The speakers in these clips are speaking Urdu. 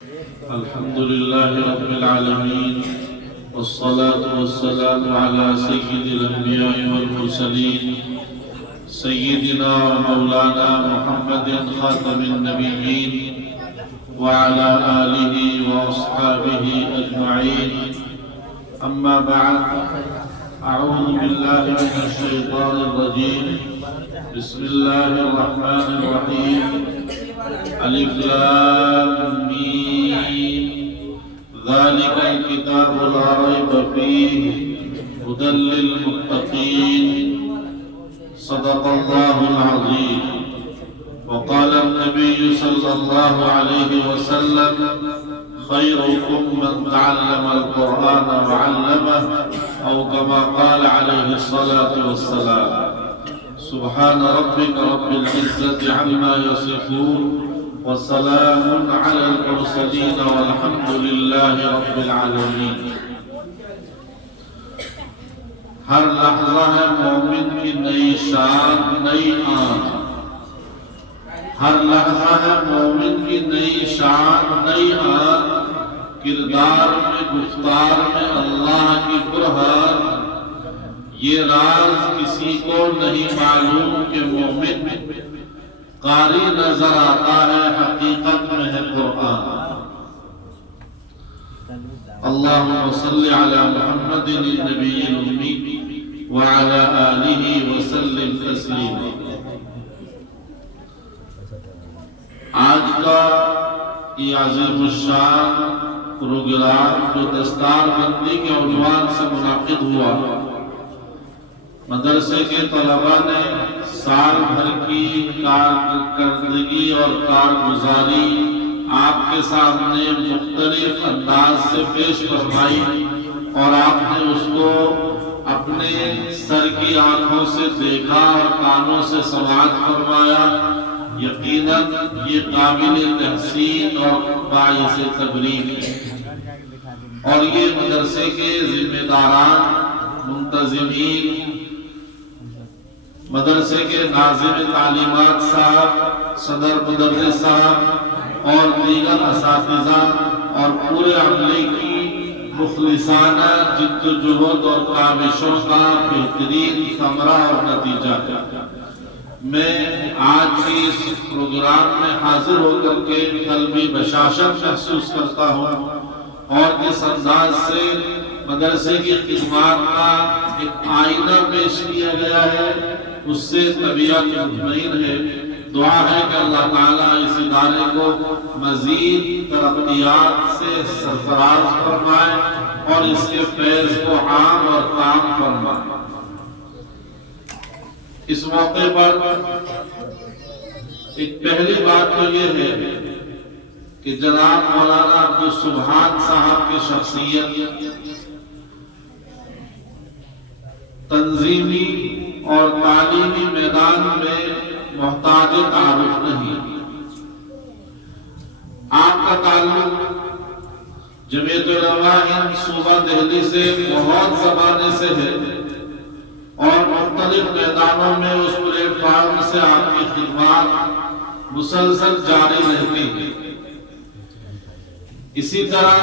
الحمد لله رب العالمين، والصلاة والسلام على سيد الأنبياء والمرسلين سيدنا ومولانا محمد خاتم النبيين وعلى آله وأصحابه أجمعين. أما بعد، أعوذ بالله من الشيطان الرجيم. بسم الله الرحمن الرحيم. الف لام میم ذلك الكتاب لا ريب فيه هدى للمتقين. صدق الله العظيم. وقال النبي صلى الله عليه وسلم: خيركم من تعلم القرآن وعلمه، أو كما قال عليه الصلاة والسلام. سبحان ربك رب العزة عما يصفون، وسلام على المرسلين، والحمد لله رب العالمين. ہر لحظہ ہے مومن کی نئی شان، نئی آن. ہر لحظہ ہے مومن کی نئی شان، نئی آن. کردار میں، گفتار میں اللہ کی برہان. یہ راز کسی کو نہیں معلوم کہ مومن قاری نظر آتا ہے، حقیقت میں ہے قرآن. اللہم صل علی محمد النبی الامی وعلی آلہ وسلم تسلیما. آج کا یہ عظیم الشان پروگرام جو دستار بندی کے عنوان سے منعقد ہوا، مدرسے کے طلباء نے سال بھر کی کارکردگی اور کارگزاری آپ کے سامنے مختلف انداز سے پیش فرمائی، اور آپ نے اس کو اپنے سر کی آنکھوں سے دیکھا اور کانوں سے سماعت فرمایا. یقیناً یہ قابل تحسین اور باعث تبریک ہے. اور یہ مدرسے کے ذمہ داران، منتظمین، مدرسے کے ناظم تعلیمات صاحب، صدر مدرس صاحب اور دیگر اساتذہ اور پورے عملے کی مخلصانہ جد و جہد اور کاوشوں کا بہترین ثمرہ اور نتیجہ ہے. میں آج کے اس پروگرام میں حاضر ہو کر کے قلبی بشاشت محسوس کرتا ہوں، اور جس انداز سے مدرسے کی خدمات کا ایک آئینہ پیش کیا گیا ہے، اس سے طبیعت مطمئن ہے. دعا ہے کہ اللہ تعالیٰ اس ادارے کو مزید ترقیات سے سرفراز فرمائے اور اس کے فیض کو عام اور تام فرمائے. اس موقع پر ایک پہلی بات تو یہ ہے کہ جناب مولانا عبدالسبحان صاحب کی شخصیت تنظیمی اور تعلیمی میدان میں محتاج تعارف نہیں. آپ کا تعلق جمعیت علماء ہند صوبہ دہلی سے بہت زمانے سے ہے، اور مختلف میدانوں میں اس پلیٹ فارم سے آپ کی خدمات مسلسل جاری رہتی ہیں. اسی طرح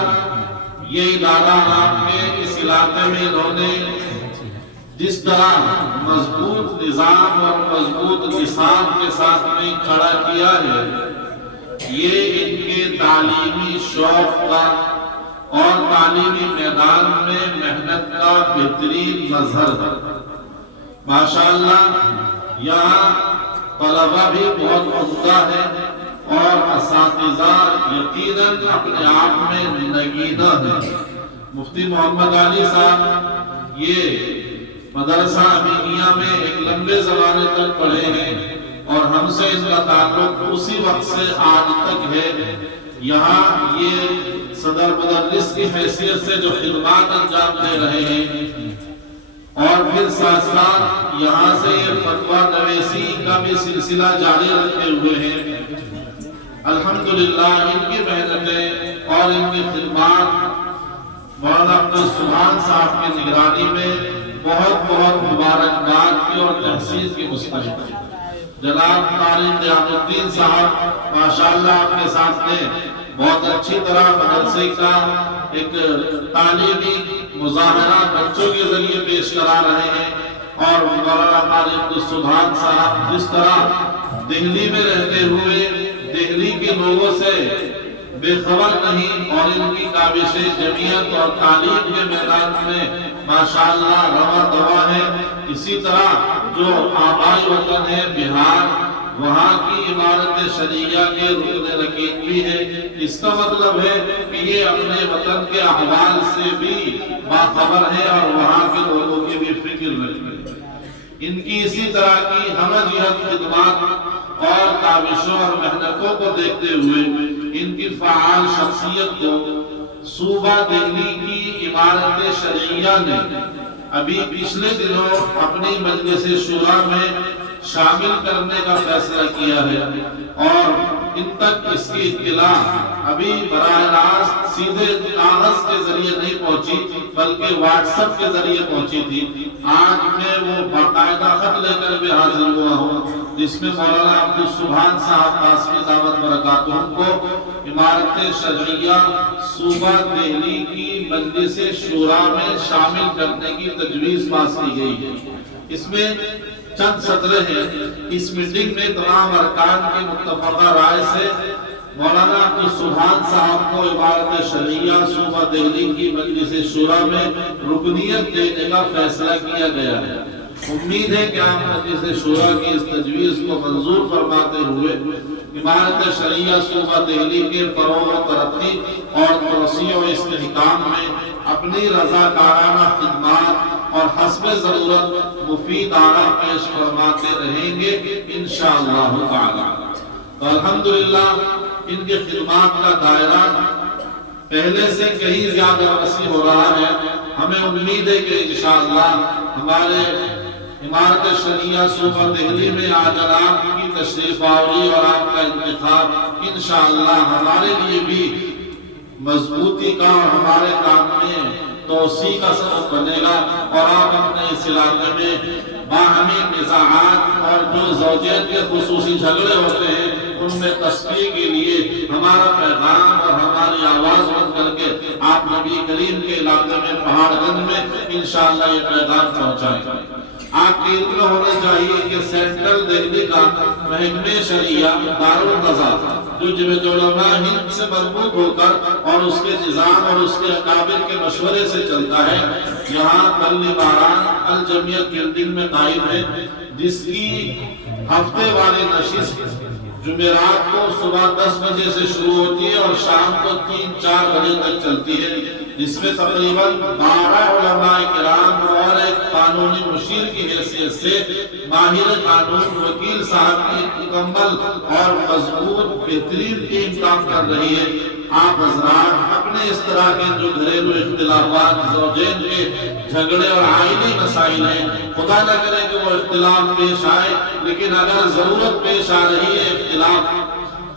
یہ ادارہ آپ کے اس علاقے میں انہوں نے جس طرح مضبوط نظام اور مضبوط نصاب کے ساتھ میں کھڑا کیا ہے، یہ ان کے تعلیمی شوق کا اور تعلیمی میدان میں محنت کا بہترین مظہر ہے. ماشاءاللہ یہاں طلبہ بھی بہت عمدہ ہے، اور اساتذہ یقیناً اپنے آپ میں نگینا ہے. مفتی محمد علی صاحب یہ مدرسہ امیمیہ میں ایک لمبے زمانے تک پڑھے ہیں، اور ہم سے ان کا تعلق اسی وقت سے آج تک ہے. یہاں یہ صدر مدرس کی حیثیت سے جو خدمات انجام دے رہے ہیں، اور پھر ساتھ ساتھ یہاں سے یہ فتویٰ نویسی کا بھی سلسلہ جاری رکھے ہوئے ہیں. الحمدللہ ان کی محنتیں اور ان کی خدمات مولانا عبدالسبحان صاحب کی نگرانی میں بہت بہت مبارکباد کی اور تحسین کی مستحق ہے. جناب قاری قیام الدین صاحب ماشاءاللہ آپ کے ساتھ نے بہت اچھی طرح مدرسے کا ایک تعلیمی مظاہرہ بچوں کے ذریعے پیش کرا رہے ہیں، اور مولانا قاری عبدالسبحان صاحب جس طرح دہلی میں رہتے ہوئے دہلی کے لوگوں سے بے خبر نہیں، اور ان کی کاوشیں جمعیت اور تعلیم کے میدان میں ماشاءاللہ رواں دوا ہے، اسی طرح جو آبائی وطن ہے بہار، وہاں کی عمارت شرعیہ کے رکن رکین بھی ہے۔ اس کا مطلب ہے کہ یہ اپنے وطن کے احوال سے بھی باخبر ہے اور وہاں کے لوگوں کی بھی فکر رکھتے ہیں۔ ان کی اسی طرح کی ہم جہت خدمات اور کاوشوں اور محنتوں کو دیکھتے ہوئے ان کی فعال شخصیت کو صوبہ دہلی کی عمارت شرعیہ نے ابھی پچھلے دنوں اپنی مجلس شورا میں شامل کرنے کا فیصلہ کیا ہے، اور ان تک اس کی اطلاع ابھی براہ راست سیدھے کاغذ کے ذریعے نہیں پہنچی بلکہ واٹس ایپ کے ذریعے پہنچی تھی۔ آج میں وہ باقاعدہ خط لے کر بھی حاضر ہوا ہوں جس میں مولانا عبدالسبحان صاحب قاسمی دعوت برکاتہ کو عمارت شرعیہ صوبہ دہلی کی مجلس شورا میں شامل کرنے کی تجویز پاس کی گئی ہے۔ اس میں چند سطریں ہیں۔ اس میٹنگ میں تمام ارکان کی متفقہ رائے سے مولانا عبدالسبحان صاحب کو عمارت شرعیہ صوبہ دہلی کی مجلس شورا میں رکنیت دینے کا فیصلہ کیا گیا ہے۔ امید ہے کہ آپ مجلس شورا کی اس تجویز کو منظور فرماتے ہوئے عمارت شرعیہ صوبہ دہلی کے فروغ و ترقی اور توسیع و استحکام میں اپنی رضاکارانہ خدمات اور حسب ضرورت مفید آراء پیش فرماتے رہیں گے انشاءاللہ تعالی۔ تو الحمدللہ ان کے خدمات کا دائرہ پہلے سے کہیں زیادہ وسیع ہو رہا ہے۔ ہمیں امید ہے کہ انشاءاللہ ہمارے عمارت شرعیہ صوبہ دہلی میں آج آپ کی تشریف آوری اور آپ کا انتخاب انشاءاللہ ہمارے لیے بھی مضبوطی کا اور ہمارے کام میں توسیع کا سبب بنے گا، اور آپ اپنے اس علاقے میں باہمی نزاعات اور جو زوجین کے خصوصی جھگڑے ہوتے ہیں ان میں تصفیہ کے لیے ہمارا پیغام اور ہماری آواز بن کر کے آپ نبی کریم کے علاقے میں پہاڑ گنج میں انشاءاللہ یہ پیغام پہنچائیں۔ آپ کی علم ہونا چاہیے کہ سینٹرل دہلی کا محکمہ شرعیہ دارالقضا جو جمعیت علماء ہند سے مربوط ہو کر اور اس کے نظام اور اس کے اکابر کے مشورے سے چلتا ہے، یہاں بلی باران الجمعیت بلڈنگ میں قائم ہے، جس کی ہفتے والی نشست جمعرات کو صبح 10 بجے سے شروع ہوتی ہے اور شام کو 3-4 بجے تک چلتی ہے، جس میں تقریباً 12 علماء کرام اور ایک قانونی مشیر کی حیثیت سے ماہر قانون وکیل صاحب کی مکمل اور مضبوط بہترین ٹیم کام کر رہی ہے۔ آپ حضرات اپنے اس طرح کے جو گھریلو اختلافات، زوجین کے جھگڑے اور آئینی مسائل ہیں، خدا نہ کرے کہ وہ اختلاف پیش آئے، لیکن اگر ضرورت پیش آ رہی ہے، اختلاف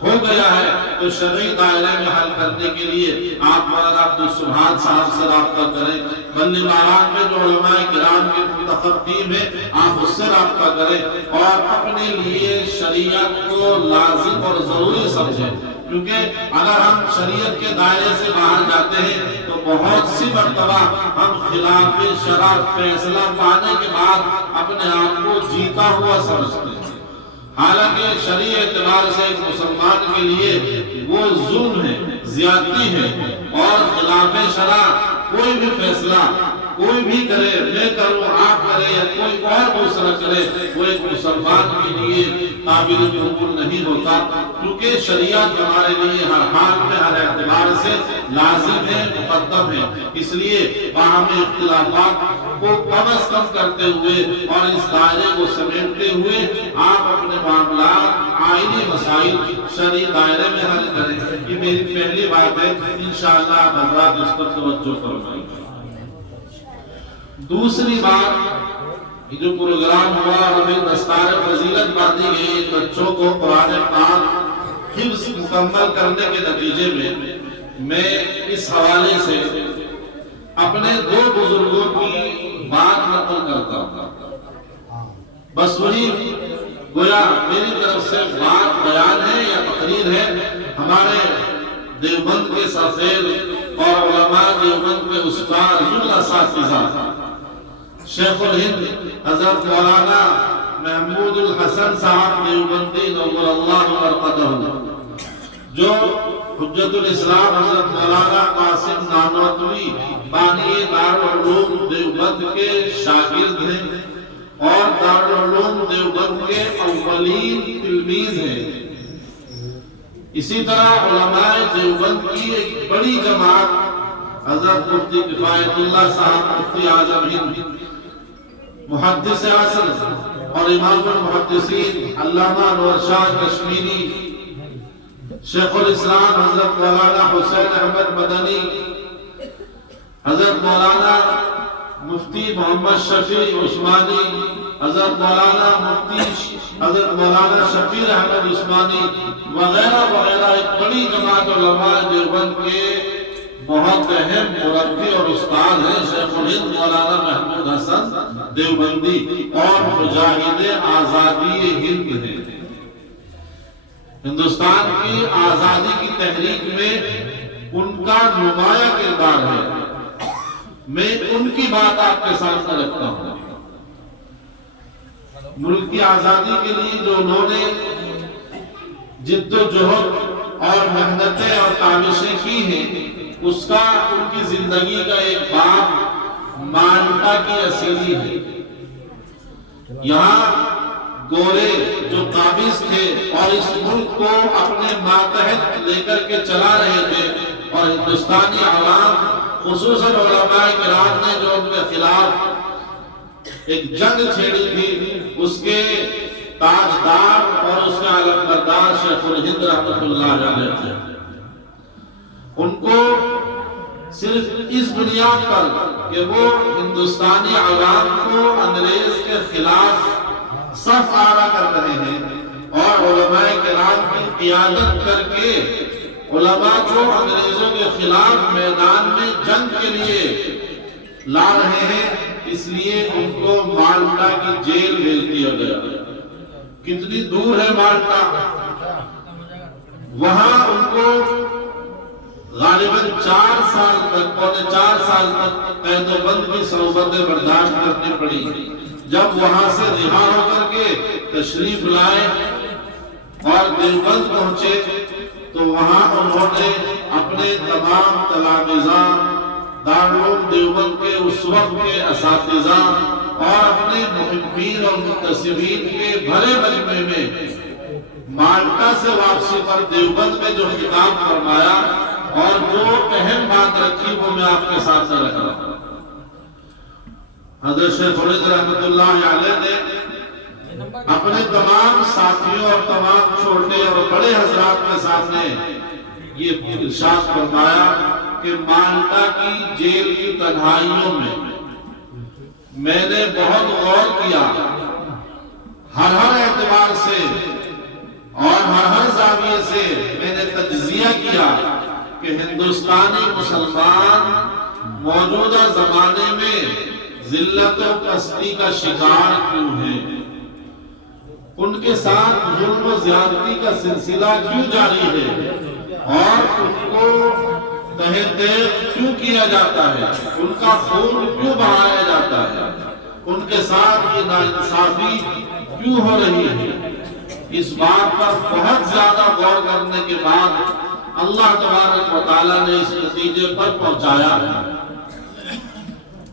ہو گیا ہے تو شرعی دائرے میں حل کرنے کے لیے آپ مولانا عبدالسبحان صاحب سے رابطہ کریں۔ بلی ماران میں جو علماء کرام کی منتخب ٹیم ہے آپ اس سے رابطہ کریں اور اپنے لیے شریعت کو لازم اور ضروری سمجھیں، کیونکہ اگر ہم شریعت کے دائرے سے باہر جاتے ہیں تو بہت سی مرتبہ ہم خلاف شرع فیصلہ پانے کے بعد اپنے آپ کو جیتا ہوا سمجھتے ہیں، حالانکہ شرعی اعتبار سے ایک مسلمان کے لیے وہ ظلم ہے، زیادتی ہے، اور خلاف شرع کوئی بھی فیصلہ کوئی بھی کرے، میں کروں آپ کرے یا کوئی اور دوسرا کرے، وہ ایک مسلمان کے لیے قابل قبول نہیں ہوتا، کیونکہ شریعت ہمارے لیے ہر حال میں ہر اعتبار سے لازم ہے، مقدم ہے۔ اس لیے باہمی اختلافات کو کم از کم کرتے ہوئے اور اس دائرے کو سمیٹتے ہوئے آپ اپنے معاملات، آئینی مسائل شرعی دائرے میں حل کریں۔ یہ میری پہلی بات ہے، انشاءاللہ آپ حضرات اس پر توجہ فرمائیں۔ دوسری بات، یہ جو پروگرام ہوا اور ہمیں دستار فضیلت باندھی گئی بچوں کو قرآن پاک حفظ مکمل کرنے کے نتیجے میں اس حوالے سے اپنے دو بزرگوں کی بات نقل کرتا ہوں، بس وہی گویا میری طرف سے بات بیان ہے یا تقریر ہے۔ ہمارے دیوبند کے سفیر اور علماء دیوبند کے استاد الاساتذہ شیخ الہند حضرت مولانا محمود الحسن صاحب دیوبندی نور اللہ مرقدہ، جو حجت الاسلام حضرت مولانا قاسم نانوتوی بانی دارالعلوم دیوبند کے شاگرد ہیں اور دارالعلوم دیوبند کے اولین تلمیذ ہیں۔ اسی طرح علماء دیوبند کی ایک بڑی جماعت حضرت مفتی کفایت اللہ صاحب مفتی اعظم ہند، محدث اصل اور امام المحدثین علامہ انور شاہ کشمیری، شیخ الاسلام حضرت مولانا حسین احمد مدنی، حضرت مولانا مفتی محمد شفیع عثمانی، حضرت مولانا مفتی حضرت مولانا شفیع احمد عثمانی وغیرہ وغیرہ ایک بڑی جماعت علماء دیوبند کے بہت اہم مربی اور استاد ہیں شیخ الہند مولانا محمود حسن دیوبندی اور مجاہد آزادی ہند ہیں۔ ہندوستان کی آزادی کی تحریک میں ان کا نمایاں کردار ہے۔ میں ان کی بات آپ کے سامنے رکھتا ہوں۔ ملک کی آزادی کے لیے جو انہوں نے جد و جہد اور محنتیں اور کاوشیں کی ہیں، اس کا ان کی زندگی کا ایک باب مالٹا کی اسیری ہے۔ یہاں گورے جو قابض تھے اور اس ملک کو اپنے ماتحت لے کر کے چلا رہے تھے، اور ہندوستانی عوام خصوصاً علماء کرام نے جو ان کے خلاف ایک جنگ چھیڑی تھی، اس کے تاجدار اور اس کے علمبردار شیخ الہند رحمۃ اللہ علیہ تھے۔ ان کو صرف اس بنیاد پر کہ وہ ہندوستانی عوام کو انگریز کے خلاف صف آرا کر رہے ہیں اور علماء کرام کی قیادت کر کے علماء کو انگریزوں کے خلاف میدان میں جنگ کے لیے لا رہے ہیں، اس لیے ان کو مالٹا کی جیل بھیج دیا گیا۔ کتنی دور ہے مالٹا؟ وہاں ان کو غالباً 4 سال تک، پونے 4 سال تک قید و بند کی صحبتیں برداشت کرنی پڑی۔ جب وہاں سے رہا ہو کر کے تشریف لائے اور دیوبند پہنچے تو وہاں انہوں نے اپنے تمام تلامذہ، دارالعلوم دیوبند کے اس وقت کے اساتذہ اور اپنے محبین اور منتسبین کے بھرے مجمع میں مالٹا سے واپسی پر دیوبند میں جو خطاب فرمایا اور جو اہم بات رکھی وہ میں آپ کے ساتھ رکھ رہا ہوں۔ حضرت شیخ الہند رحمۃ اللہ علیہ نے اپنے تمام ساتھیوں اور تمام چھوٹے اور بڑے حضرات کے سامنے یہ ارشاد فرمایا کہ مالٹا کی جیل کی تنہائیوں میں نے بہت غور کیا، ہر اعتبار سے اور ہر زاویے سے میں نے تجزیہ کیا کہ ہندوستانی مسلمان موجودہ زمانے میں ذلت و پستی کا شکار کیوں ہیں، ان کے ساتھ ظلم و زیادتی کا سلسلہ کیوں جاری ہے اور ان کو تہہ تیغ کیوں کیا جاتا ہے، ان کا خون کیوں بہایا جاتا ہے، ان کے ساتھ یہ ناانصافی کیوں ہو رہی ہے۔ اس بات پر بہت زیادہ غور کرنے کے بعد اللہ تبارک و تعالیٰ نے اس نتیجے پر پہنچایا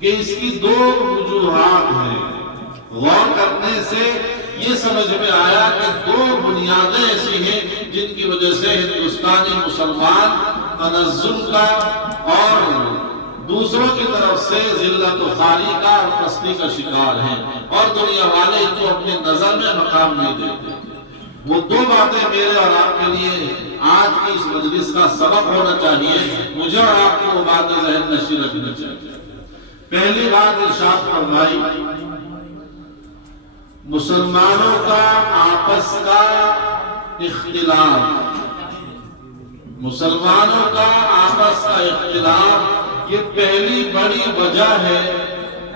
کہ اس کی 2 وجوہات ہیں۔ غور کرنے سے یہ سمجھ میں آیا کہ 2 بنیادیں ایسی ہیں جن کی وجہ سے ہندوستانی مسلمان تنزل کا اور دوسروں کی طرف سے ذلت و خواری کا اور پستی کا شکار ہیں، اور دنیا والے ان کو اپنی نظر میں مقام نہیں دیتے۔ وہ 2 باتیں میرے اور آپ کے لیے آج کی اس مجلس کا سبق ہونا چاہیے، مجھے اور آپ کو وہ باتیں ذہن نشین رکھنی چاہیے۔ پہلی بات ارشاد فرمائی، مسلمانوں کا آپس کا اختلاف، مسلمانوں کا آپس کا اختلاف یہ پہلی بڑی وجہ ہے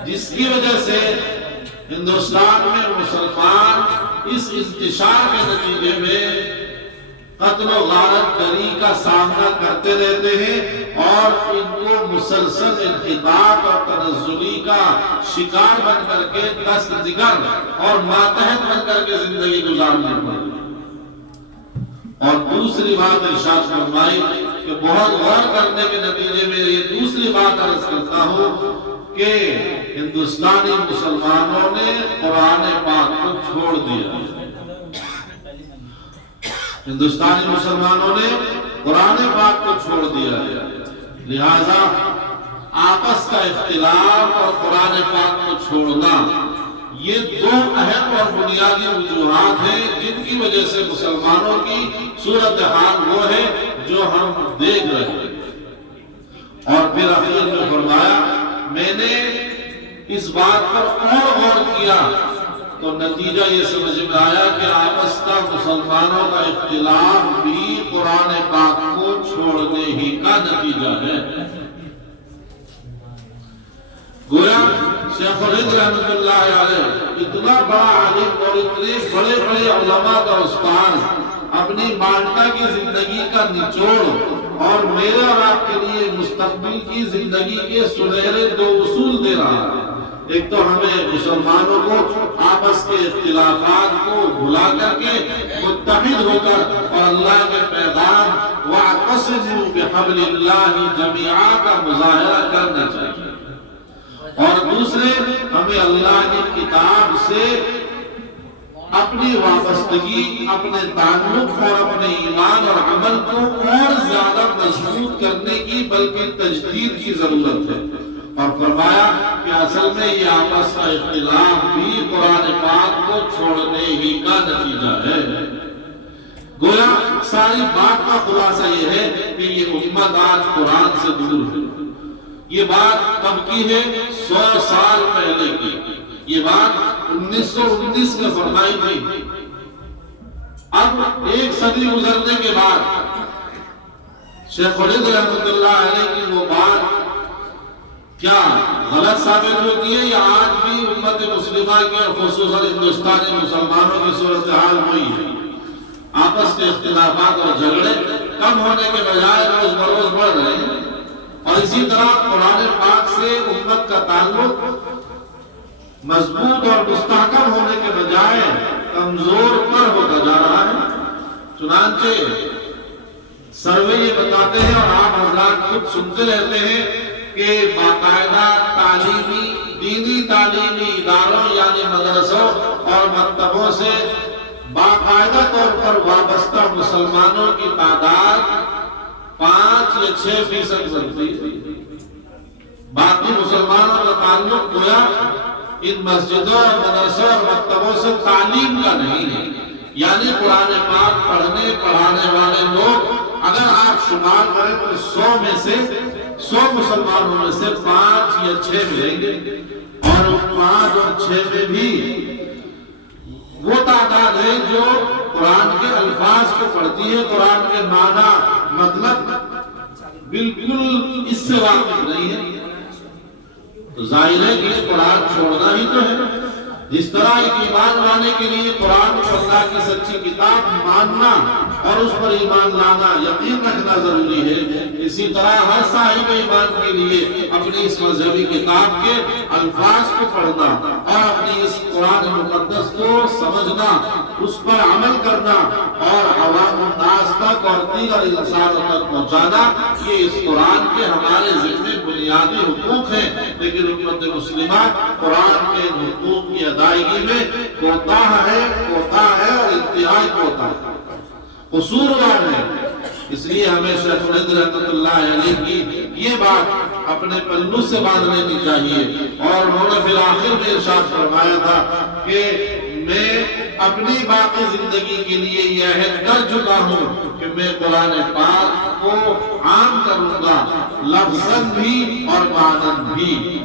جس کی وجہ سے ہندوستان میں مسلمان اس انتشار کے نتیجے میں قتل و غارت گری کا سامنا کرتے رہتے ہیں اور ان کو مسلسل انحطاط اور تنزلی کا شکار بن کر کے دست دگر اور ماتحت بن کر کے زندگی گزارنی پڑی۔ اور دوسری بات ارشاد فرمائی کہ بہت غور کرنے کے نتیجے میں یہ دوسری بات عرض کرتا ہوں کہ ہندوستانی مسلمانوں نے قرآن پاک کو چھوڑ دیا۔ ہندوستانی مسلمانوں نے قرآن پاک کو چھوڑ دیا ہے، لہذا آپس کا اختلاف اور قرآن پاک کو چھوڑنا یہ دو اہم اور بنیادی وجوہات ہیں جن کی وجہ سے مسلمانوں کی صورتحال وہ ہے جو ہم دیکھ رہے ہیں۔ اور پھر آخر میں فرمایا میں نے اس بات پر اور غور کیا تو نتیجہ یہ سمجھ میں آیا کہ آپس کا مسلمانوں کا اختلاف بھی قرآن پاک کو چھوڑنے ہی کا نتیجہ ہے۔ گویا شیخ الہند رحمۃ اللہ علیہ اتنا بڑا عالم اور اتنے بڑے بڑے علماء کا استاد اپنی مالٹا کی زندگی کا نچوڑ اور میرے اور آپ کے لیے مستقبل کی زندگی کے سنہرے دو اصول دے رہا ہے۔ ایک تو ہمیں مسلمانوں کو آپس کے اختلافات کو بھلا کر کے متحد ہو کر اور اللہ کے پیغام وَاعْتَصِمُوا بِحَبْلِ اللَّهِ جَمِيعًا کا مظاہرہ کرنا چاہیے، اور دوسرے ہمیں اللہ کی کتاب سے اپنی وابستگی، اپنے تعلق اور اپنے ایمان اور عمل کو اور زیادہ مضبوط کرنے کی بلکہ تجدید کی ضرورت ہے۔ اور فرمایا کہ اصل میں یہ آپس کا اختلاف بھی قرآن پاک کو چھوڑنے ہی کا نتیجہ ہے۔ گویا ساری بات کا خلاصہ یہ ہے کہ یہ امت آج قرآن سے دور ہے۔ یہ بات کب کی ہے؟ 100 سال پہلے کی۔ یہ بات 1919 میں فرمائی تھی۔ اب ایک صدی گزرنے کے بعد شیخ الہند رحمۃ اللہ علیہ کی وہ بات کیا غلط ثابت ہوتی ہے یا آج بھی امت مسلمہ کے خصوصاً ہندوستانی مسلمانوں کی صورتحال ہوئی ہے؟ آپس کے اختلافات اور جھگڑے کم ہونے کے بجائے روز بروز بڑھ رہے ہیں، اور اسی طرح قرآن پاک سے امت کا تعلق مضبوط اور مستحکم ہونے کے بجائے کمزور پر ہوتا جا رہا ہے۔ چنانچہ سروے یہ بتاتے ہیں اور آپ حضرات خود سنتے رہتے ہیں کہ باقاعدہ تعلیمی دینی تعلیمی اداروں یعنی مدرسوں اور مکتبوں سے باقاعدہ طور پر وابستہ مسلمانوں کی تعداد 5 یا 6% بنتی ہے۔ باقی مسلمانوں کا تعلق گویا ان مسجدوں اور مدرسوں اور مکتبوں سے تعلیم کا نہیں ہے، یعنی قرآن پاک پڑھنے پڑھانے والے لوگ اگر آپ شمار کریں تو 100 میں سے 100 مسلمانوں میں سے 5 یا 6 ملیں گے، اور 5 اور 6 میں بھی وہ تعداد ہے جو قرآن کے الفاظ کو پڑھتی ہے، قرآن کے معنی مطلب بالکل اس سے واقف نہیں ہے۔ تو ظاہر ہے کہ قرآن چھوڑنا ہی تو ہے۔ جس طرح ایک ایمان لانے کے لیے قرآن کو اللہ کی سچی کتاب ماننا اور اس پر ایمان لانا یقین رکھنا ضروری ہے، اسی طرح ہر صاحب ایمان کے لیے اپنی اس مذہبی کتاب کے الفاظ کو پڑھنا اور اپنی اس قرآن مقدس کو سمجھنا، اس پر عمل کرنا اور عوام الناس تک اور دیگر انسانوں تک پہنچانا، یہ اس قرآن کے ہمارے ذمہ بنیادی حقوق ہیں۔ لیکن امت مسلمہ قرآن کے حقوق کی ادائیگی میں کوتاہ ہے اور انتہائی کوتاہ ہے، قصوروار ہے۔ اس لیے ہمیں شیخ الہند رحمۃ اللہ علیہ کی یہ بات اپنے پلو سے باندھ لینی چاہیے، اور انہوں نے پھر آخر میں ارشاد فرمایا تھا کہ میں اپنی باقی زندگی کے لیے یہ عہد کر چکا ہوں کہ میں قرآن پاک کو عام کروں گا، لفظاً بھی اور معناً بھی۔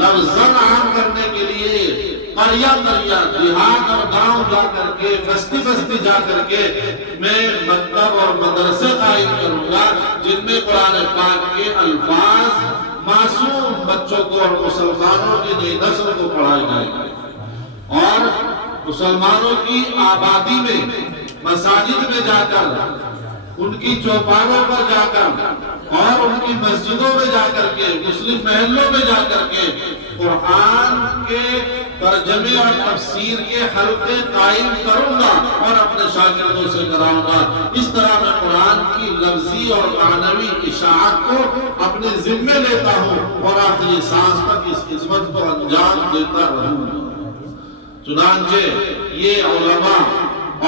لفظاً عام کرنے کے لیے قریہ دیہات اور گاؤں جا کر کے بستی بستی جا کر کے میں مکتب اور مدرسے قائم کروں گا جن میں قرآن پاک کے الفاظ معصوم بچوں کو اور مسلمانوں کی نئی نسل کو پڑھائے جائیں گے، اور مسلمانوں کی آبادی میں مساجد میں جا کر، ان کی چوپانوں پر جا کر اور ان کی مسجدوں میں جا کر کے، مسلم محلوں میں جا کر کے قرآن کے ترجمے اور تفسیر کے حلقے قائم کروں گا اور اپنے شاگردوں سے کراؤں گا۔ اس طرح میں قرآن کی لفظی اور معنوی اشاعت کو اپنے ذمے لیتا ہوں اور آخری سانس تک اس خدمت کو انجام دیتا رہوں گا۔ چنانچہ یہ علماء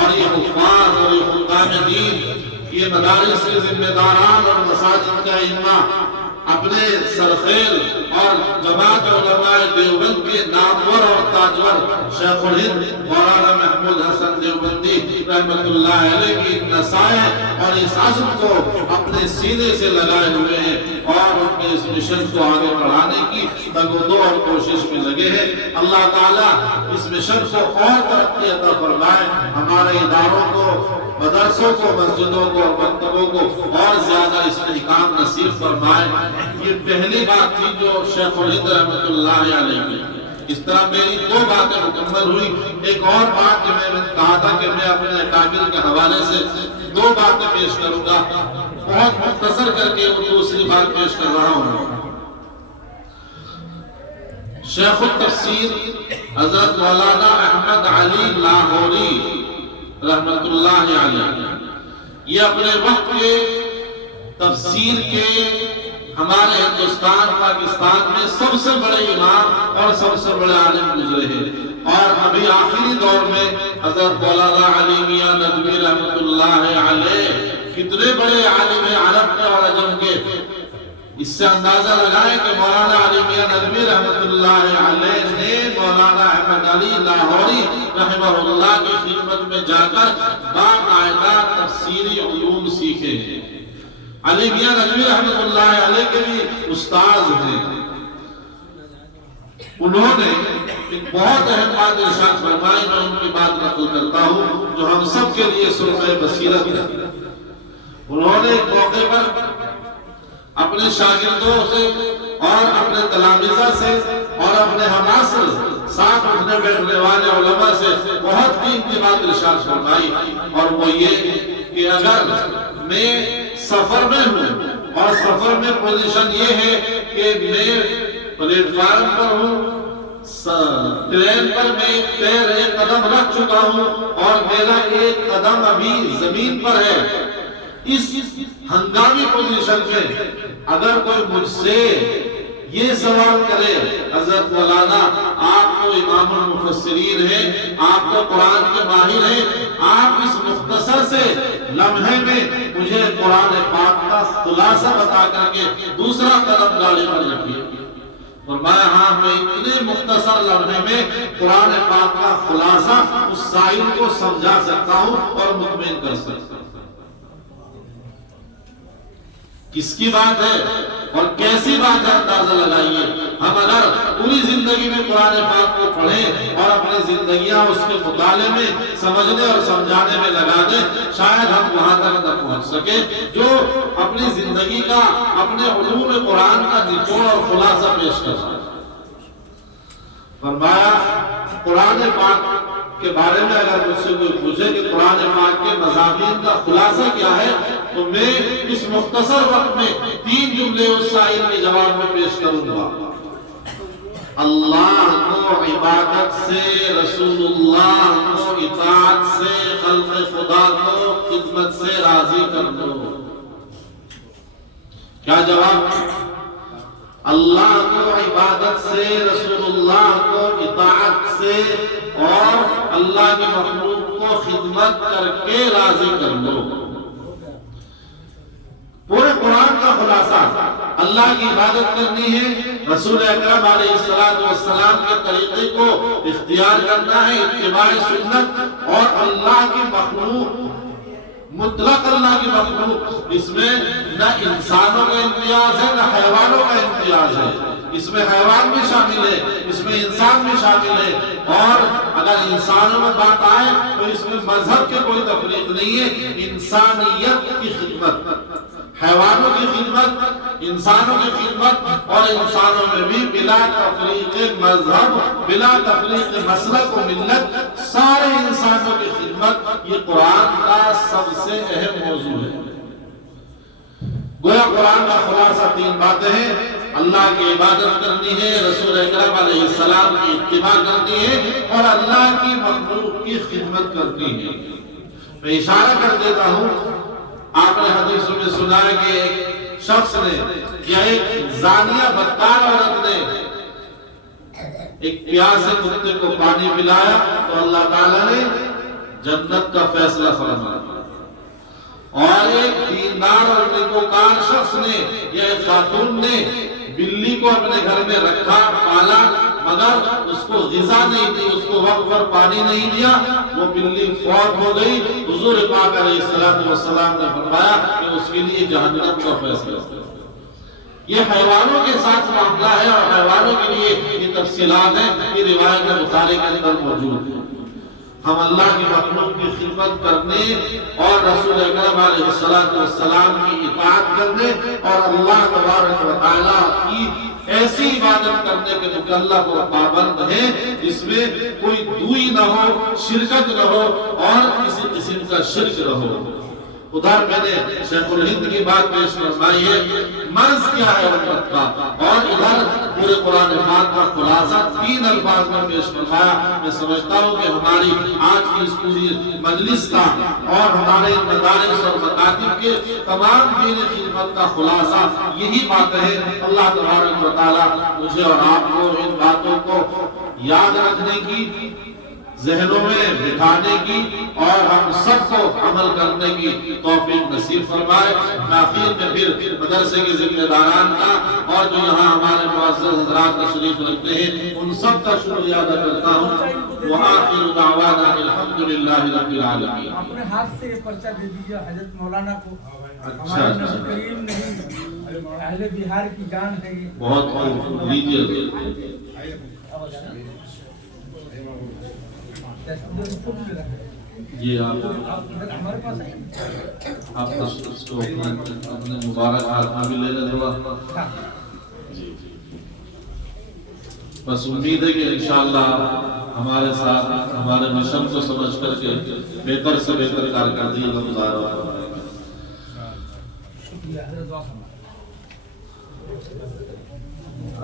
اور یہ حفاظ اور یہ حکام دین، یہ مدارس کے ذمہ داران اور مساجد کا ائمہ اپنے سرخیل اور جماعت علماء دیوبند کے نامور اور تاجور شیخ الہند مولانا محمود حسن دیوبندی رحمۃ اللہ علیہ کی نصائح اور اس عزم کو اپنے سینے سے لگائے ہوئے ہیں اور ان کے اس مشن کو آگے بڑھانے کی تگودو اور کوشش میں لگے ہیں۔ اللہ تعالیٰ اس مشن کو اور ترقی عطا فرمائے، ہمارے اداروں کو، مدرسوں کو، مسجدوں کو اور مکتبوں کو اور زیادہ استحکام نصیب فرمائے۔ یہ پہلی بات تھی جو شیخ الہند رحمۃ اللہ علیہ کی۔ اس طرح میری 2 باتیں مکمل ہوئی۔ ایک اور بات جو میں نے کہا تھا کہ میں اپنے اکابر کے حوالے سے 2 باتیں پیش کروں گا، بہت مختصر کر کے وہ دوسری بات پیش کر رہا ہوں۔ شیخ التفسیر حضرت مولانا احمد علی لاہوری رحمۃ اللہ علیہ، یہ اپنے وقت کے تفسیر کے ہمارے ہندوستان پاکستان میں سب سے بڑے امام اور سب سے بڑے عالم گزرے ہیں، اور ابھی آخری دور میں حضرت مولانا علی میاں ندوی رحمۃ اللہ علیہ کتنے بڑے عالم ہیں عرب کے اور عجم کے۔ اس سے اندازہ لگائیں کہ مولانا علی میاں ندوی رحمۃ اللہ علیہ نے مولانا احمد علی لاہوری رحمہ اللہ کی خدمت میں جا کر باقاعدہ تفسیری علوم سیکھے ہیں۔ علی میاں ندوی رحمۃ اللہ علیہ کے بھی استاذ ہیں۔ انہوں نے ایک بہت اہم بات ارشاد فرمائی، میں ان کی بات نقل کرتا ہوں جو ہم سب کے لیے سرخ بصیرت ہے۔ انہوں نے ایک موقع پر اپنے شاگردوں سے اور اپنے تلامذہ سے اور اپنے ہمعصر ساتھ اٹھنے بیٹھنے والے علماء سے بہت قیمتی بات ارشاد فرمائی، اور وہ یہ کہ اگر میں سفر میں ہوں اور سفر میں پوزیشن یہ ہے کہ میں پلیٹ فارم پر ہوں، ٹرین پر میں ایک قدم رکھ چکا ہوں اور میرا ایک قدم ابھی زمین پر ہے، اس ہنگامی پوزیشن میں اگر کوئی مجھ سے یہ سوال کرے حضرت مولانا آپ تو امام المفسرین ہیں، آپ تو قرآن کے ماہر ہیں، آپ اس مختصر سے لمحے میں مجھے قرآن پاک کا خلاصہ بتا کر کے دوسرا قدم گاڑی پر رکھیے۔ فرمایا ہاں میں اتنے مختصر لمحے میں قرآن پاک کا خلاصہ اس سائل کو سمجھا سکتا ہوں اور مطمئن کر سکتا ہوں۔ کس کی بات ہے اور کیسی بات ہے اندازہ لگائیے۔ ہم اگر پوری زندگی میں قرآن پاک کو پڑھیں اور اپنی زندگیاں اس کے مطالعے میں سمجھنے اور سمجھانے میں لگا دیں، شاید ہم وہاں تک نہ پہنچ سکے جو اپنی زندگی کا، اپنے علوم قرآن کا نچوڑ اور خلاصہ پیش کر رہا ہے۔ فرمایا قرآن پاک کے بارے میں اگر مجھ سے کوئی پوچھے کہ قرآن پاک کے مضامین کا خلاصہ کیا ہے تو میں اس مختصر وقت میں 3 جملے اس سائل کے جواب میں پیش کروں گا۔ اللہ کو عبادت سے، رسول اللہ کو اطاعت سے، خلق خدا کو خدمت سے راضی کر دو۔ کیا جواب؟ اللہ کو عبادت سے، رسول اللہ کو اطاعت سے اور اللہ کے مخلوق کو خدمت کر کے راضی کر دو۔ پورے قرآن کا خلاصہ اللہ کی عبادت کرنی ہے، رسول اکرم علیہ السلام کے طریقے کو اختیار کرنا ہے، اتباع سنت، اور اللہ کی مخلوق، مطلق اللہ کی مخلوق، اس میں نہ انسانوں کا امتیاز ہے نہ حیوانوں کا امتیاز ہے، اس میں حیوان بھی شامل ہے، اس میں انسان بھی شامل ہے، اور اگر انسانوں میں بات آئے تو اس میں مذہب کے کوئی تفریق نہیں ہے، انسانیت کی خدمت، حیوانوں کی خدمت، انسانوں کی خدمت، اور انسانوں میں بھی بلا تفریق مذہب، بلا تفریق مسلک و ملت، سارے انسانوں کی خدمت، یہ قرآن کا سب سے اہم موضوع ہے۔ گویا قرآن کا خلاصہ 3 باتیں ہیں: اللہ کی عبادت کرنی ہے، رسول اکرم علیہ السلام کی اتباع کرنی ہے، اور اللہ کی مخلوق کی خدمت کرنی ہے۔ میں اشارہ کر دیتا ہوں، آپ نے حدیثوں میں سنا ہے کہ ایک شخص نے یا ایک زانیہ بدکار عورت نے ایک پیاسے کتے کو پانی پلایا تو اللہ تعالیٰ نے جنت کا فیصلہ فرمایا، اور ایک دیندار اور نیکوکار شخص نے یا ایک خاتون نے بلی کو اپنے گھر میں رکھا، پالا، مگر اس کو غذا نہیں دی، اس کو وقت پر پانی نہیں دیا، وہ بلی فوت ہو گئی۔ حضور پاک علیہ السلام نے فرمایا کہ اس کے لیے جہنم کا فیصلہ ہے۔ یہ حیوانوں کے ساتھ معاملہ ہے، اور حیوانوں کے لیے یہ تفصیلات ہیں، یہ روایت بخاری کے اندر موجود ہے۔ ہم اللہ کی مخلوق کی خدمت کرنے اور رسول اکرم علیہ السلام کی اطاعت کرنے اور اللہ تبارک و تعالیٰ کی ایسی عبادت کرنے کے مکلف و پابند ہیں جس میں کوئی دوئی نہ ہو، شرکت نہ ہو، اور کسی قسم کا شرک نہ ہو۔ ادھر میں نے شیخ الہند کی بات پیش فرمائی ہے، مرض کیا ہے امت کا، اور ادھر پورے قرآن پاک کا خلاصہ 3 الفاظ میں پیش فرمایا۔ میں سمجھتا ہوں کہ ہماری آج کی اس پوری مجلس کا اور ہمارے مدارس اور مکاتب کے تمام دین خدمت کا خلاصہ یہی باتیں ہیں۔ اللہ تبارک و تعالیٰ مجھے اور آپ کو ان باتوں کو یاد رکھنے کی، ذہنوں میں بٹھانے کی، اور ہم سب کو عمل کرنے کی توفیق نصیب فرمائے۔ آخر میں پھر مدرسے کے ذمہ داران کا اور جو یہاں ہمارے معزز حضرات تشریف رکھتے ہیں ان سب کا شکریہ ادا کرتا ہوں۔ وآخر دعوانا الحمدللہ رب العالمین۔ اپنے ہاتھ سے یہ پرچہ دے دیجیے حضرت مولانا کو۔ اچھا ہمارے کریم نہیں، اہل بہار کی جان ہے یہ۔ بہت خوب، لیجیے۔ جی آپ ہمارے پاس آپ اس کو اپنے مبارک ہاتھ میں بھی لے لیں تھوڑا۔ جی بس امید ہے کہ انشاءاللہ ہمارے ساتھ ہمارے مشن کو سمجھ کر کے بہتر سے بہتر کارکردگی کا مظاہرہ ہوگا۔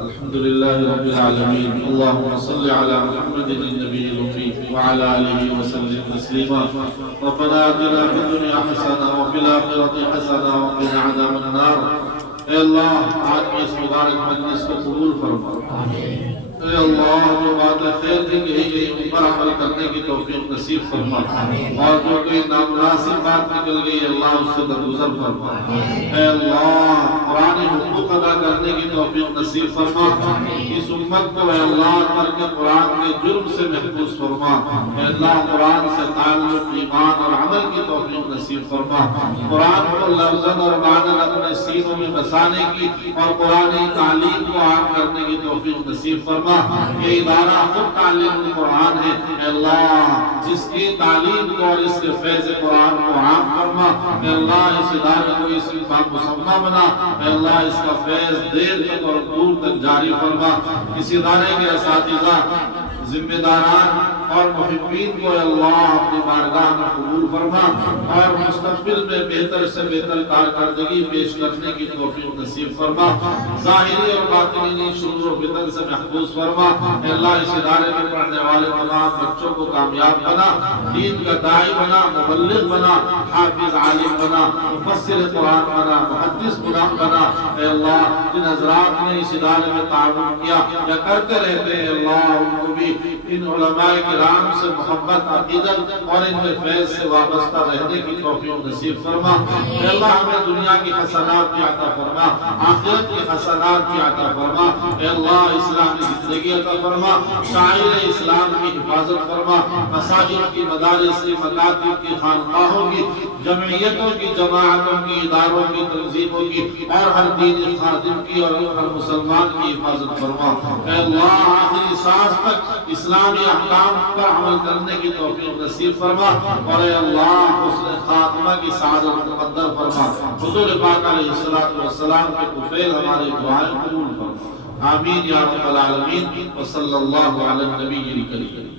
الحمد لله رب العالمين، اللهم صل على محمد النبي الأمي وعلى آله وسلم تسليما. ربنا آتنا في الدنيا حسنة وفي الآخرة حسنة وقنا عذاب النار. اے اللہ آج کی اس مبارک مجلس کو قبول فرما۔ اے اللہ جو باتیں خیر کی کہی گئی ان پر عمل کرنے کی توفیق نصیب فرما، اور جو کوئی نامناسب بات نکل گئی اللہ اس سے درگزر فرما۔ اے اللہ قرآن حقوق ادا کرنے کی توفیق نصیب فرما، اس امت کو اے اللہ ترک قرآن کے جرم سے محفوظ فرما۔ اے اللہ قرآن سے تعلق ایمان اور عمل کی توفیق نصیب فرما، قرآن کو لفظاً اور معنی اپنے سینوں میں بسانے کی اور قرآنی تعلیم کو عام کرنے کی توفیق نصیب فرما۔ یہ ادارہ خود تعلیم قرآن ہے، اے اللہ جس کی تعلیم کو اور اس کے فیض قرآن کو عام فرما۔ اے اللہ اس ادارے کو اس کی بات مسمہ بنا، اے اللہ اس کا فیض دیر تک اور دور تک جاری فرما۔ اس ادارے کے اساتذہ، ذمہ داران اور محبین کو اے اللہ اپنی بارگاہ میں قبول فرما، اور مستقبل میں بہتر سے بہتر کارکردگی پیش کرنے کی توفیق نصیب فرما۔ ظاہری اور باطنی شرور و فتن سے محفوظ فرما۔ اے اللہ اس ادارے میں پڑھنے والے تمام بچوں کو کامیاب بنا، دین کا داعی بنا، مبلغ بنا، حافظ عالم بنا، مفسر قرآن بنا، محدث قرآن بنا۔ اے اللہ جن حضرات نے اس ادارے میں تعاون کیا یا کرتے رہتے ہیں، اللہ ان کو بھی ان علماء کرام سے محبت، عقیدت اور ان میں فیض سے وابستہ رہنے کی توفیق نصیب فرما۔ اے اللہ ہمیں دنیا کی حسنات بھی عطا فرما، آخرت کی حسنات بھی عطا فرما۔ اے اللہ اسلامی زندگی عطا فرما، شاعر اسلام کی حفاظت فرما، مساجد کی، مدارس کی، مکاتب کی، خانقاہوں کی، جمعیتوں کی، جماعتوں کی، اداروں کی، تنظیموں کی، اور ہر دینی خادم کی اور ہر مسلمان کی حفاظت فرما۔ اے اللہ آخری سانس تک اسلامی احکام پر عمل کرنے کی توفیق نصیب فرما، اور اے اللہ حسن خاتمہ کی سعادت مقدر فرما۔ حضور پاک علیہ السلام کے طفیل ہماری دعائیں قبول فرما، آمین یا رب العالمین، وصلی اللہ علی النبی الکریم۔